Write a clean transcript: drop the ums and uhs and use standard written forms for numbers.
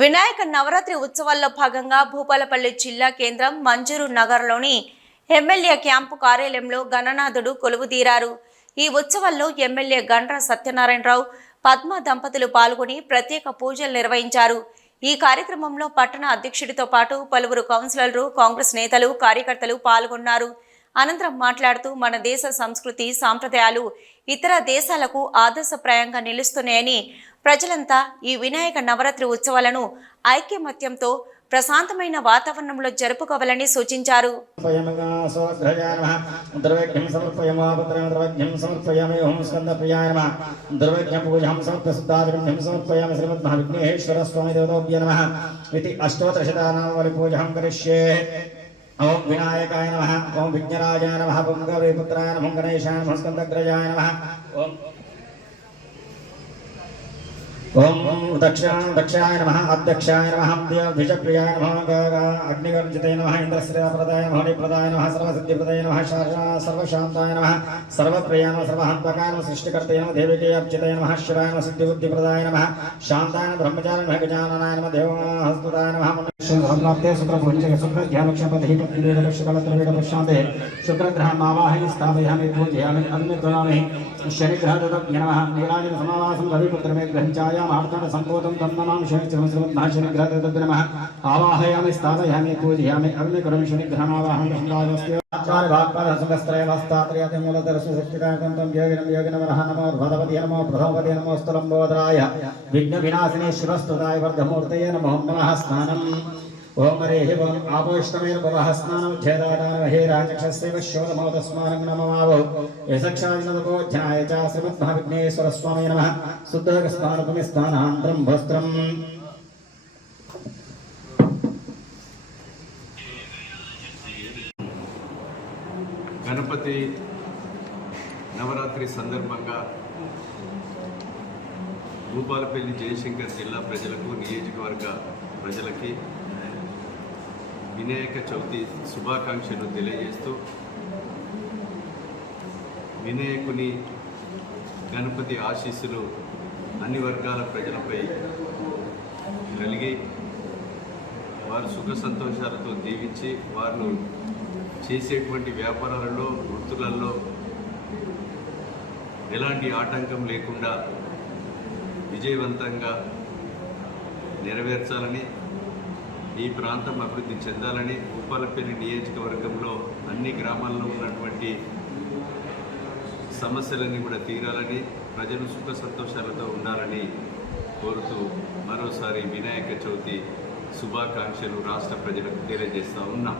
వినాయక నవరాత్రి ఉత్సవాల్లో భాగంగా భూపాలపల్లి జిల్లా కేంద్రం మంజూరు నగర్లోని ఎమ్మెల్యే క్యాంపు కార్యాలయంలో గణనాథుడు కొలువుదీరారు. ఈ ఉత్సవాల్లో ఎమ్మెల్యే గండ్ర సత్యనారాయణరావు, పద్మ దంపతులు పాల్గొని ప్రత్యేక పూజలు నిర్వహించారు. ఈ కార్యక్రమంలో పట్టణ అధ్యక్షుడితో పాటు పలువురు కౌన్సిలర్లు, కాంగ్రెస్ నేతలు, కార్యకర్తలు పాల్గొన్నారు. అనంతరం మాట్లాడుతూ మన దేశ సంస్కృతి, సాంప్రదాయాలు ఇతర దేశాలకు ఆదర్శప్రాయంగా నిలుస్తున్నాయని, ప్రజలంతా ఈ వినాయక నవరాత్రి ఉత్సవాలను ఐక్యమత్యంతో ప్రశాంతమైన వాతావరణంలో జరుపుకోవాలని సూచించారు. ओम विनायकाय नमः, ओम विघ्नराजाय नमः, ओम गौरीपुत्राय नमः, ओम गणेशाय नमः, स्कंदग्रजाय नमः, ओम दक्षाय नमः, अध्यक्षाय नमः, द्विजप्रियाय नमः, अग्निगर्जिताय नमः, इंद्रश्रेयप्रदाय नमः, हरिप्रदाय नमः, सर्वसिद्धिप्रदाय नमः, सर्वशान्ताय नमः, सर्वप्रियाय नमः, सर्वहन्त्वकाय नमः, सृष्टिकर्ताय नमः, देविके अर्चिताय नमः, शिवाय नमः, सिद्धिबुद्धिप्रदाय नमः, शान्ताय नमः, ब्रह्मचारिणे नमः, गजाननाय नमः, देवहस्ताय नमः, शुक्रप्राप्ते शुक्रभुञ्जके शुक्रध्यानक्षपदहितक्रीडपश्चान्ते शुक्रग्रहमावाहयि स्थापयामि पूजयामि अग्निप्रणामि शनिग्रहदत्तज्ञ नमः नीलाञ्जन समावासं रविपुत्रमे ग्रहञ्चायाम् आर्तन सम्भूतं तं नमामि शनिश्चरमश्रमद्मः शनिग्रहदत्तज्ञ नमः आवाहयामि स्थापयामि पूजयामि अग्निकरं शनिग्रहमावाहं गङ्गावस्ते आचार्य भागपालः सुखस्त्रयवस्तात्रयते मूलधरस्वशक्तिकान्तं तं योगिनमः नमो भगवते नमो प्रथमपदे नमो स्तुलम्बोदराय विघ्नविनाशिने शिवस्तुताय वर्धमूर्तये नमो नमः स्नानम् ओम हरे ओम आपोष्टमेन भवः स्नानं छेदादान हे राजक्षस्यैव शोधमोदस्मानं नममावो यशक्षाविनदपोज्ञाय च श्रीमद्महाविघ्नेश्वर स्वामी नमः शुद्धस्नानभूमि स्नानान्तरं वस्त्रम् गणपति नवरात्रि సందర్భంగా భూపాలపల్లి జయశంకర్ జిల్లా ప్రజలకు, నియోజకవర్గ ప్రజలకి వినాయక చవితి శుభాకాంక్షలు తెలియజేస్తూ, వినాయకుని గణపతి ఆశీస్సులు అన్ని వర్గాల ప్రజలపై కలిగి వారు సుఖ సంతోషాలతో దీవించి వారు చేసేటువంటి వ్యాపారాలలో, వృత్తులలో ఎలాంటి ఆటంకం లేకుండా విజయవంతంగా నెరవేర్చాలని, ఈ ప్రాంతం అభివృద్ధి చెందాలని, భూపాలపల్లి నియోజకవర్గంలో అన్ని గ్రామాల్లో ఉన్నటువంటి సమస్యలన్నీ కూడా తీరాలని, ప్రజలు సుఖ సంతోషాలతో ఉండాలని కోరుతూ మరోసారి వినాయక చవితి శుభాకాంక్షలు రాష్ట్ర ప్రజలకు తెలియజేస్తూ ఉన్నాం.